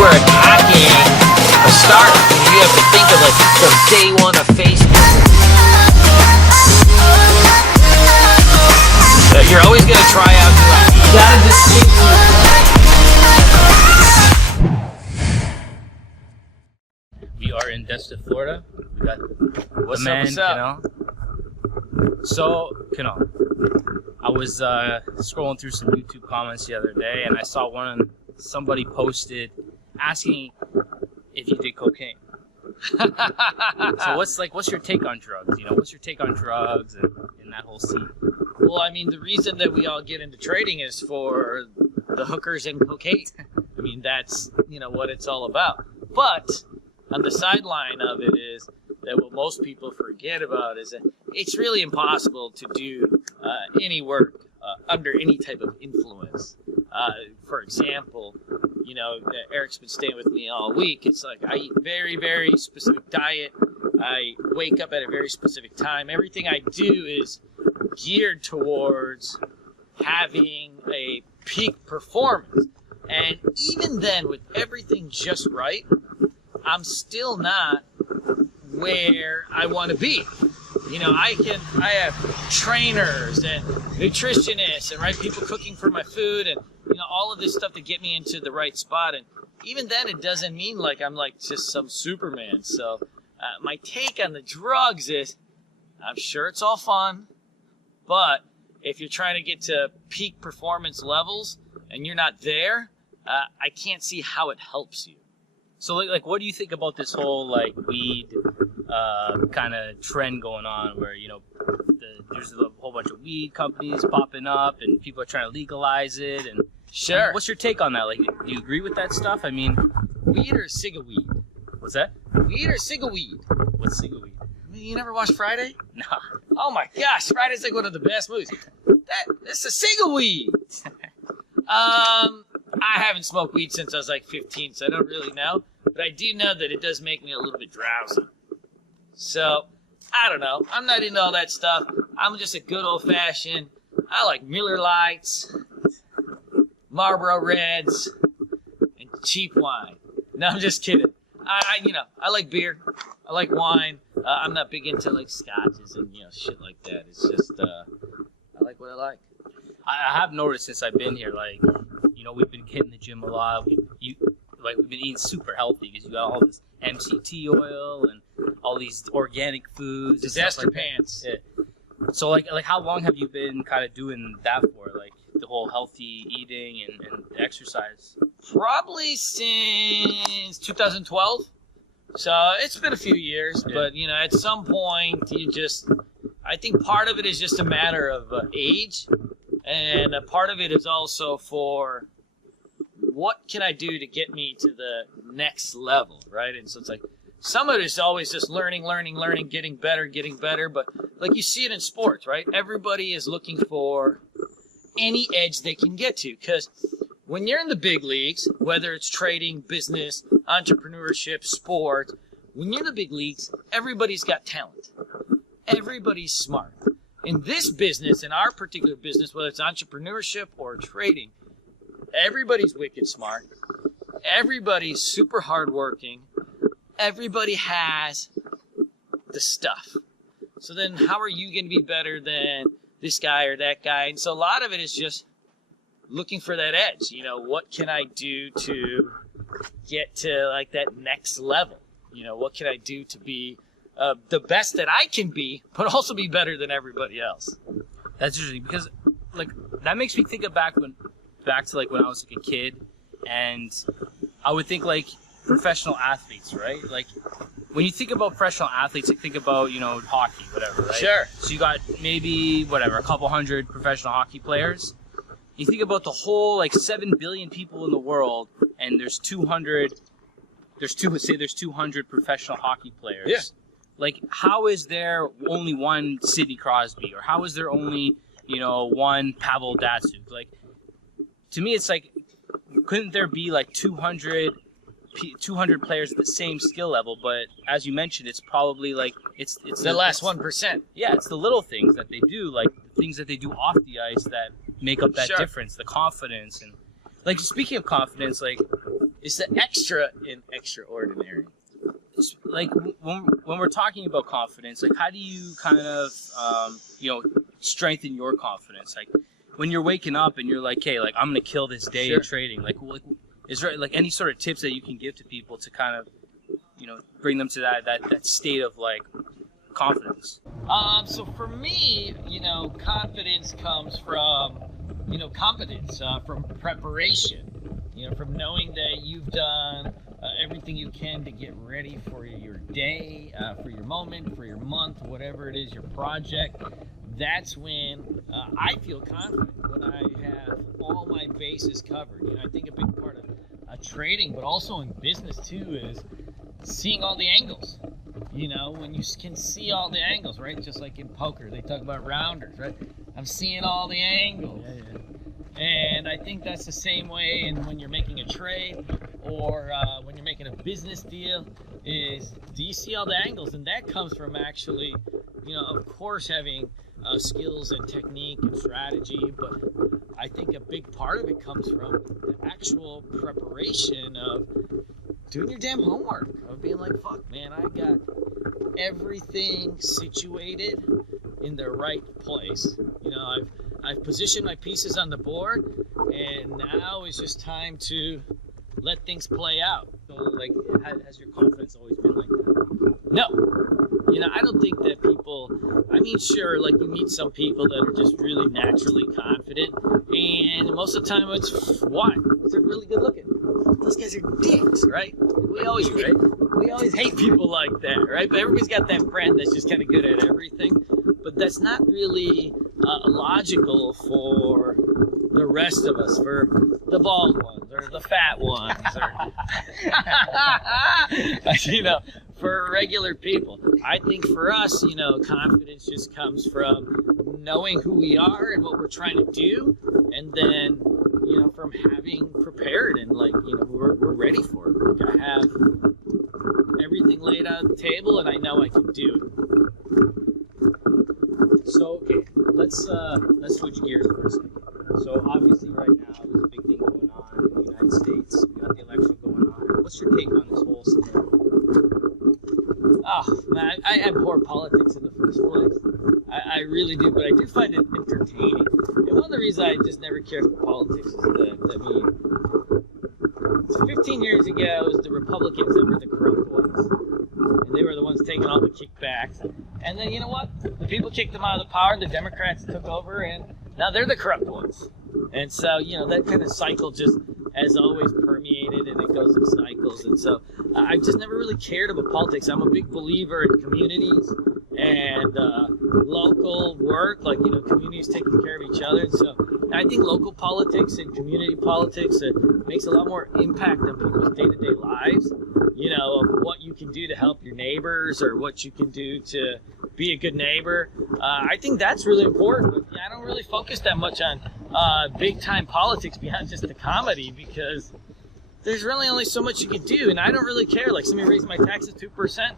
you are attacking a start, you have to think of like from day one of Facebook. You're always going to try out new ideas. You gotta just stick to it. We are in Desai, Florida. We got What's the man, up? Kunal. So, Kunal, I was scrolling through some YouTube comments the other day, and I saw somebody posted asking if you did cocaine. So what's your take on drugs? You know, what's your take on drugs and that whole scene? Well, I mean, the reason that we all get into trading is for the hookers and cocaine. I mean, that's, what it's all about. But on the sideline of it is that what most people forget about is that it's really impossible to do any work under any type of influence. For example, Eric's been staying with me all week. It's like I eat very, very specific diet. I wake up at a very specific time. Everything I do is geared towards having a peak performance. And even then, with everything just right, I'm still not where I want to be. I have trainers and nutritionists and people cooking for my food and all of this stuff to get me into the right spot. And even then, it doesn't mean like I'm like just some Superman. So my take on the drugs is, I'm sure it's all fun, but if you're trying to get to peak performance levels and you're not there, I can't see how it helps you. So, like, what do you think about this whole weed kind of trend going on, where there's a whole bunch of weed companies popping up and people are trying to legalize it? And Sure. What's your take on that? Like, do you agree with that stuff? I mean, Weed or ciga-weed? what's that? Weed or ciga-weed? What's ciga-weed? I mean, you never watched Friday? Nah. Oh my gosh, Friday's like one of the best movies. That's a ciga-weed. I haven't smoked weed since I was like 15, so I don't really know. But I do know that it does make me a little bit drowsy. So, I don't know. I'm not into all that stuff. I'm just a good old-fashioned. I like Miller Lights, Marlboro Reds, and cheap wine. No, I'm just kidding. I like beer. I like wine. I'm not big into like scotches and shit like that. It's just I like what I like. I have noticed since I've been here, we've been hitting the gym a lot. We've been eating super healthy because you got all this MCT oil and all these organic foods. Disaster like pants. Yeah. So like how long have you been kind of doing that for? Like the whole healthy eating and exercise? Probably since 2012. So it's been a few years, but at some point I think part of it is just a matter of age, and a part of it is also for what can I do to get me to the next level, right? And so it's like some of it is always just learning, getting better, but like you see it in sports, right? Everybody is looking for any edge they can get to, because when you're in the big leagues, whether it's trading, business, entrepreneurship, sport, when you're in the big leagues, everybody's got talent. Everybody's smart. In this business, in our particular business, whether it's entrepreneurship or trading, everybody's wicked smart. Everybody's super hardworking. Everybody has the stuff. So then how are you going to be better than this guy or that guy? And so a lot of it is just looking for that edge. What can I do to get to like that next level? What can I do to be the best that I can be, but also be better than everybody else? That's interesting because that makes me think of back to when I was like a kid, and I would think professional athletes, right? Like when you think about professional athletes, think about hockey, whatever, right? Sure. So you got maybe a couple hundred professional hockey players. You think about the whole 7 billion people in the world, and there's 200 professional hockey players. Yeah. How is there only one Sidney Crosby, or how is there only one Pavel Datsyuk? To me, it's couldn't there be 200 players at the same skill level? But as you mentioned, it's probably it's the last 1%. Yeah, it's the little things that they do, the things that they do off the ice that make up that Sure. difference, the confidence. And speaking of confidence, It's the extra in extraordinary. Like when we're talking about confidence, like how do you kind of strengthen your confidence? Like when you're waking up and you're like, hey, like I'm gonna kill this day in trading. Like is there like any sort of tips that you can give to people to kind of bring them to that state of like confidence? So for me, confidence comes from competence, from preparation. From knowing that you've done everything you can to get ready for your day, for your moment, for your month, whatever it is, your project. That's when I feel confident, when I have all my bases covered. I think a big part of trading, but also in business too, is seeing all the angles. When you can see all the angles, right? Just like in poker, they talk about rounders, right? I'm seeing all the angles. Yeah. And I think that's the same way in when you're making a trade or when you're making a business deal, is do you see all the angles? And that comes from actually, of course, having skills and technique and strategy, but I think a big part of it comes from the actual preparation of doing your damn homework, of being like, fuck, man, I got everything situated in the right place. I've positioned my pieces on the board, and now it's just time to let things play out. So, like, has your confidence always been like that? No. I don't think that people, sure, like you meet some people that are just really naturally confident, and most of the time it's why? Because they're really good looking. Those guys are dicks, right? We always hate people like that, right? But everybody's got that friend that's just kind of good at everything. But that's not really logical for the rest of us, for the bald ones or the fat ones, or for regular people. I think for us, confidence just comes from knowing who we are and what we're trying to do, and then from having prepared and we're ready for it. Like I have everything laid out on the table, and I know I can do it. So okay, let's switch gears for a second. So obviously right now there's a big thing going on in the United States. We got the election going on. What's your take on this whole thing? Oh man, I abhor politics in the first place. I really do, but I do find it entertaining. And one of the reasons I just never cared for politics is that 15 years ago, it was the Republicans that were the corrupt ones. And they were the ones taking all the kickbacks. And then, you know what? The people kicked them out of the power, the Democrats took over, and now they're the corrupt ones. And so, that kind of cycle just has always permeated, and it goes in cycles. And so I've just never really cared about politics. I'm a big believer in communities and local work, communities taking care of each other. And so I think local politics and community politics makes a lot more impact on people's day-to-day lives, of what you can do to help your neighbors or what you can do to be a good neighbor. I think that's really important. But I don't really focus that much on big-time politics beyond just the comedy, because there's really only so much you can do, and I don't really care. Like, somebody raised my taxes 2%,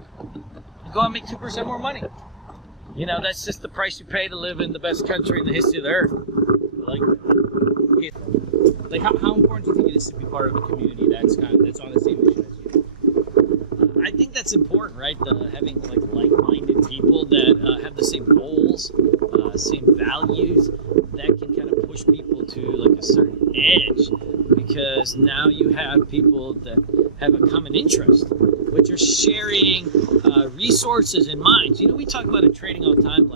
go out and make 2% more money. That's just the price you pay to live in the best country in the history of the earth. How important do you think it is to be part of a community that's on the same mission as you? I think that's important, right? Having like-minded people that have the same goals, same values, that can kind of push people to a certain edge, because now you have people that have a common interest, which are sharing resources and minds. We talk about in trading all the time,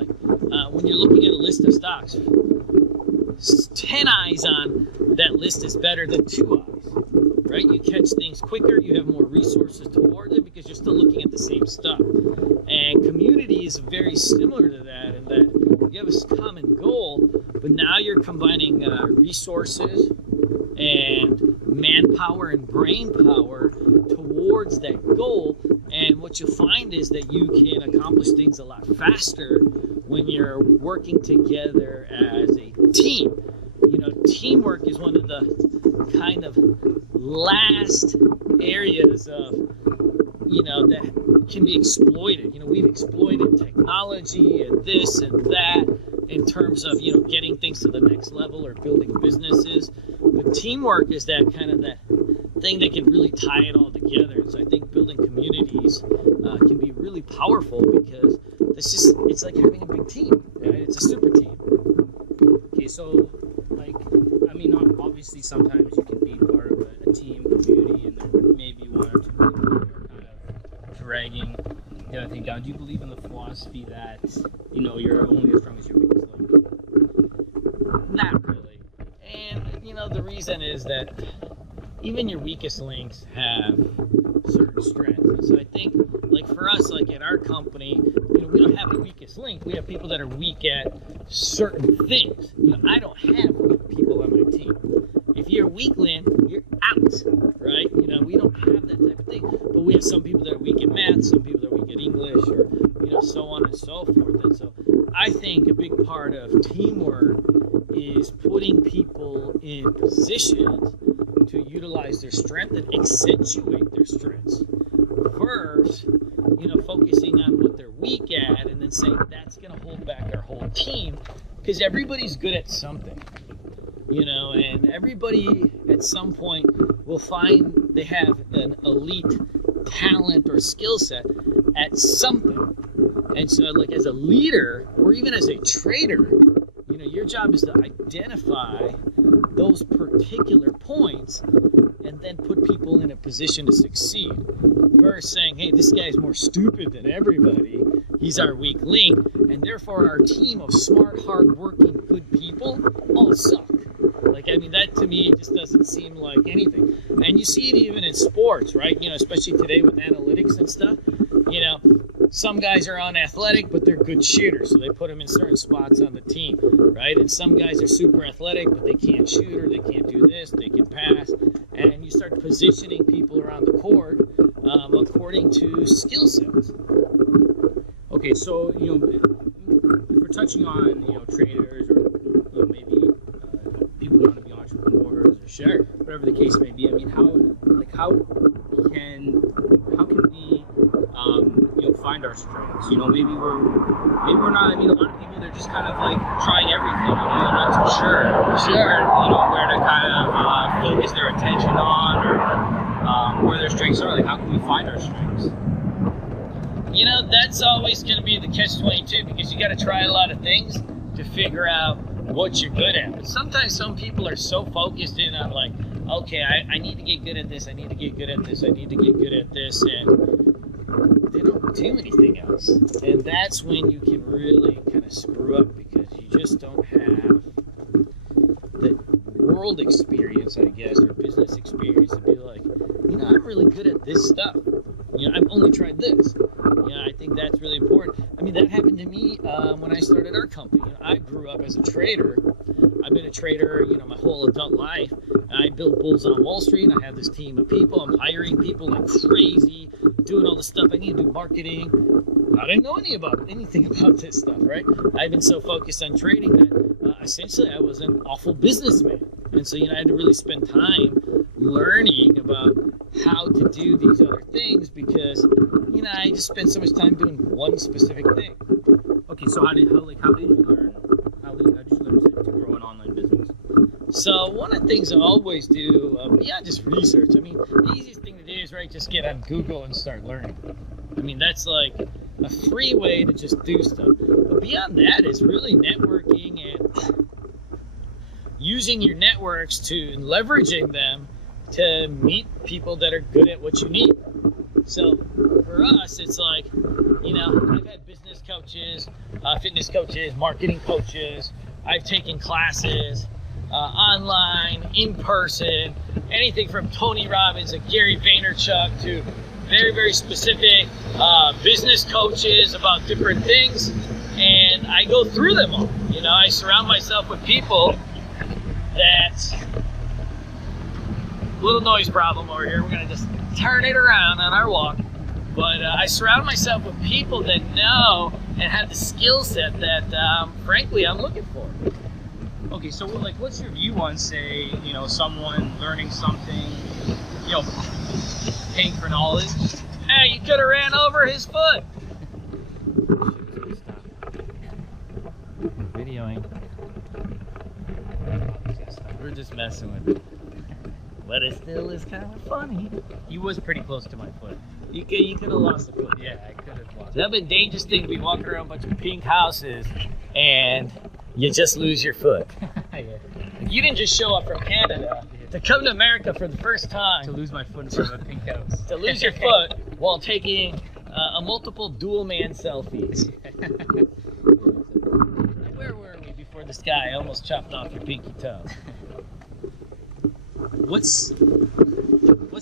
when you're looking at a list of stocks, 10 eyes on that list is better than 2 eyes, right? You catch things quicker, you have more resources towards it because you're still looking at the same stuff. And community is very similar to that, in that you have a common goal, but now you're combining resources and manpower and brain power towards that goal. And what you'll find is that you can accomplish things a lot faster when you're working together as a team. Teamwork is one of the kind of last areas of, that can be exploited. We've exploited technology and this and that in terms of, getting things to the next level or building businesses. But teamwork is that kind of that thing that can really tie it all together. So I think building communities can be really powerful because it's like having a big team. Right? It's a super team. Okay, so like, I mean, obviously sometimes you can be part of a team community and there may be one or two people who are kind of dragging the other thing down. Do you believe in the philosophy that, you know, you're only as strong as your weakest link? Not really. And, you know, the reason is that even your weakest links have certain strengths. So I think, like for us, like at our company, you know, we don't have a weakest link. We have people that are weak at certain things. You know, I don't have weak people on my team. If you're a weak link, you're out, right? You know, we don't have that type of thing. But we have some people that are weak at math, some people that are weak at English, or, you know, so on and so forth. And so I think a big part of teamwork is putting people in positions to utilize their strength and accentuate their strengths. First, you know, focusing on what they're weak at and then saying that's going to hold back our whole team because everybody's good at something, you know, and everybody at some point will find they have an elite talent or skill set at something. And so, like, as a leader or even as a trader, you know, your job is to identify those particular points and then put people in a position to succeed. Versus saying, hey, this guy's more stupid than everybody, he's our weak link, and therefore our team of smart, hard-working, good people all suck. Like, I mean, that to me just doesn't seem like anything. And you see it even in sports, right? You know, especially today with analytics and stuff, you know, some guys are unathletic, but they're good shooters, so they put them in certain spots on the team, right? And some guys are super athletic, but they can't shoot or they can't do this, they can pass. And you start positioning people around the court according to skill sets. Okay, so, you know, if we're touching on, you know, traders or, you know, maybe people who want to be entrepreneurs or Sure. whatever the case may be, I mean, how can we, you know, find our strengths? You know, maybe we're not. I mean, a lot of people, they're just kind of like trying everything. You know, they're not too sure. Where to kind of focus their attention on, or where their strengths are. Like, how can we find our strengths? You know, that's always going to be the catch-22 because you got to try a lot of things to figure out what you're good at. But sometimes some people are so focused in on like, okay, I need to get good at this, I need to get good at this, I need to get good at this, and they don't do anything else. And that's when you can really kind of screw up because you just don't have the world experience, I guess, or business experience to be like, you know, I'm really good at this stuff. You know, I've only tried this. You know, I think that's really important. I mean, that happened to me when I started our company. You know, I grew up as a trader. I've been a trader, you know, my whole adult life. I built Bulls on Wall Street. I have this team of people. I'm hiring people like crazy, doing all the stuff I need to do, marketing. I didn't know anything about this stuff, right? I've been so focused on trading that essentially I was an awful businessman. And so, you know, I had to really spend time learning about how to do these other things because, you know, I just spent so much time doing one specific thing. Okay, so how did you learn? How did you learn to grow an online business? So one of the things I always do, beyond just research, I mean, the easiest thing to do is, right, just get on Google and start learning. I mean, that's like a free way to just do stuff. But beyond that is really networking and using your networks and leveraging them to meet people that are good at what you need. So for us, it's like, you know, I've had business coaches, fitness coaches, marketing coaches. I've taken classes online, in person, anything from Tony Robbins and Gary Vaynerchuk to very, very specific business coaches about different things. And I go through them all. You know, I surround myself with people that... Little noise problem over here. We're going to just turn it around on our walk. But I surround myself with people that know and have the skill set that, frankly, I'm looking for. Okay, so like, what's your view on, say, you know, someone learning something, you know, paying for knowledge? Hey, you could have ran over his foot. Videoing. We're just messing with it. but it still is kind of funny. He was pretty close to my foot. You could have lost the foot. Yeah, I could have lost. That'd be a dangerous thing to be walking around a bunch of pink houses and you just lose your foot. Yeah. You didn't just show up from Canada to come to America for the first time To lose my foot in front of a pink house. to lose your foot while taking a multiple dual man selfies. Where were we before this guy almost chopped off your pinky toe? What's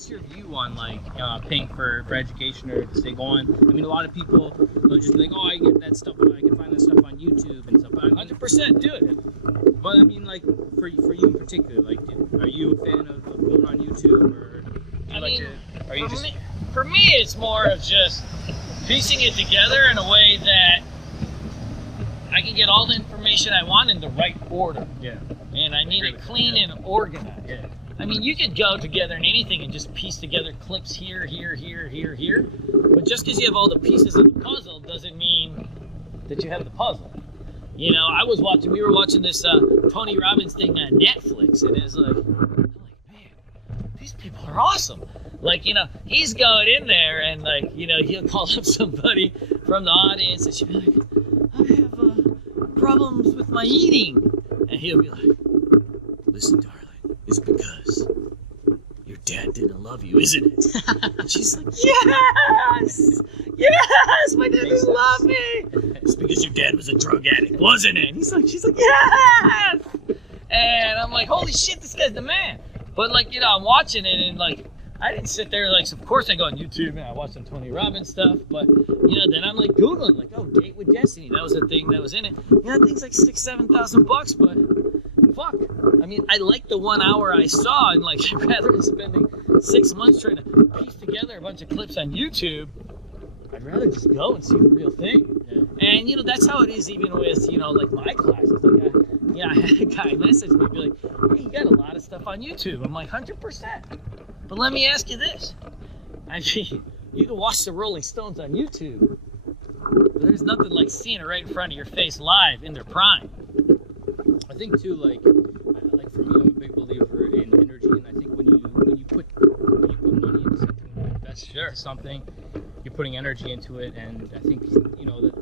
your view on like pink for education or to stay going? I mean, a lot of people will just be like, oh, I get that stuff, I can find that stuff on YouTube and stuff. But I mean, 100% do it. but I mean, like for you in particular, like, are you a fan of going on YouTube, or do you like to? Are you just? For me, it's more of just piecing it together in a way that I can get all the information I want in the right order. Yeah. And I need it clean and organized. Yeah. I mean, you could go together in anything and just piece together clips here, here, here, here, here. But just because you have all the pieces of the puzzle doesn't mean that you have the puzzle. You know, we were watching this Tony Robbins thing on Netflix, and it's like, I'm like, man, these people are awesome. Like, you know, he's going in there and like, you know, he'll call up somebody from the audience and she'll be like, I have problems with my eating. And he'll be like, listen, darling. It's because your dad didn't love you, isn't it? And she's like, yes! Yes! My dad didn't love me! It's because your dad was a drug addict, wasn't it? And she's like, yes! And I'm like, holy shit, this guy's the man. But like, you know, I'm watching it and like, I didn't sit there like, of course I go on YouTube and I watch some Tony Robbins stuff, but you know, then I'm like Googling, like, oh, Date with Destiny, that was a thing that was in it. You know, that thing's like $6,000-7,000 bucks, but fuck. I mean, I like the 1 hour I saw, and like, rather than spending 6 months trying to piece together a bunch of clips on YouTube, I'd rather just go and see the real thing. Yeah. And you know, that's how it is even with, you know, like my classes. Like, I had a guy message me, be like, hey, you got a lot of stuff on YouTube. I'm like, 100%. But let me ask you this. I mean, you can watch the Rolling Stones on YouTube, but there's nothing like seeing it right in front of your face live in their prime. I think too, like for me, I'm a big believer in energy, and I think when you put money into something, when you invest into something, you're putting energy into it, and I think, you know, that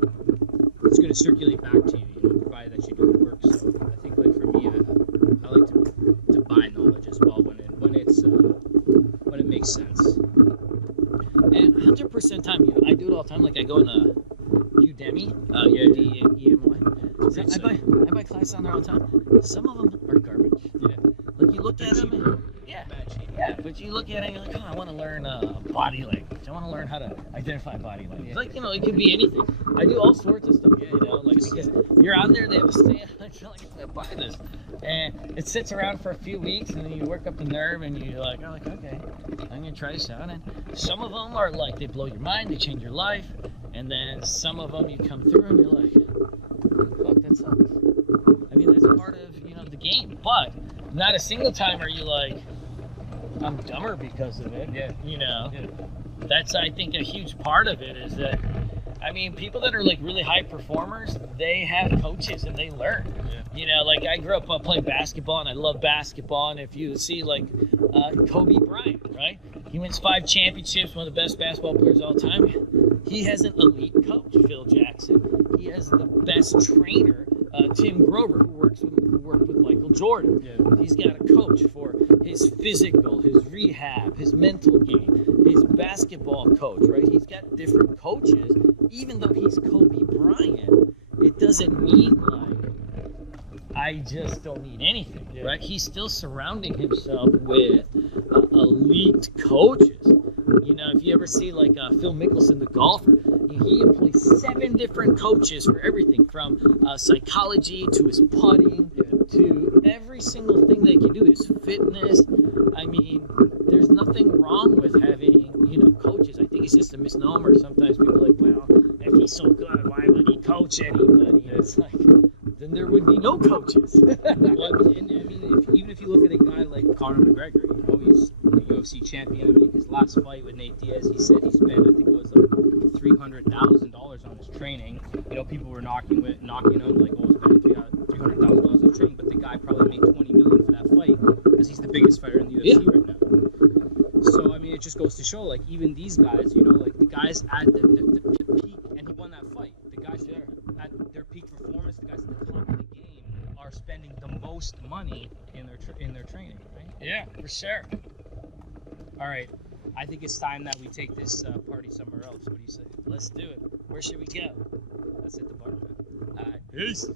it's going to circulate back to you, you know, provided that you do the work. So I think, like for me, I like to buy knowledge as well when it makes sense. And 100% time, you know, I do it all the time. Like I go in Udemy, U-D-E-M-Y. I buy classes on there all the time. Some of them are garbage. Yeah. Like you look at them, and, yeah. But you look at it and you're like, oh, I want to learn body language. I want to learn how to identify body language. Yeah. Like, you know, it could be anything. I do all sorts of stuff. Yeah, you know, like because you're on there, they have a stand. I feel like I'm gonna buy this, and it sits around for a few weeks, and then you work up the nerve, and you're like, okay, I'm gonna try this out. And some of them are like they blow your mind, they change your life, and then some of them you come through and you're like, fuck, that sucks. I mean, that's part of, you know, the game, but not a single time are you like, I'm dumber because of it. Yeah. You know, that's, I think, a huge part of it is that, I mean, people that are like really high performers, they have coaches and they learn. Yeah. You know, like I grew up playing basketball and I love basketball. And if you see like Kobe Bryant, right? He wins 5 championships, one of the best basketball players of all time. He has an elite coach, Phil Jackson. He has the best trainer, Tim Grover, who worked with Michael Jordan. Yeah. He's got a coach for his physical, his rehab, his mental game, his basketball coach, right? He's got different coaches. Even though he's Kobe Bryant, it doesn't mean like I just don't need anything, right? He's still surrounding himself with elite coaches. You know, if you ever see like Phil Mickelson, the golfer, he employs 7 different coaches for everything from psychology to his putting to every single thing they can do, his fitness. I mean, there's nothing wrong with having, you know, coaches. I think it's just a misnomer. Sometimes people are like, well, if he's so good, why would he coach anybody? And it's like, then there would be no coaches. Well, I mean, even if you look at a guy like Conor McGregor, you know, he's a UFC champion. I mean, his last fight with Nate Diaz, he said he spent, I think it was like $300,000 on his training. You know, people were knocking him like, oh, spending $300,000 on training, but the guy probably made $20 million for that fight because he's the biggest fighter in the UFC right now. it just goes to show, like, even these guys, you know, like the guys at the peak, and he won that fight. The guys at their peak performance, the guys at the top of the game are spending the most money in their training, right? Yeah, for sure. All right, I think it's time that we take this party somewhere else. What do you say? Let's do it. Where should we go? Let's hit the bar, man. All right. Peace.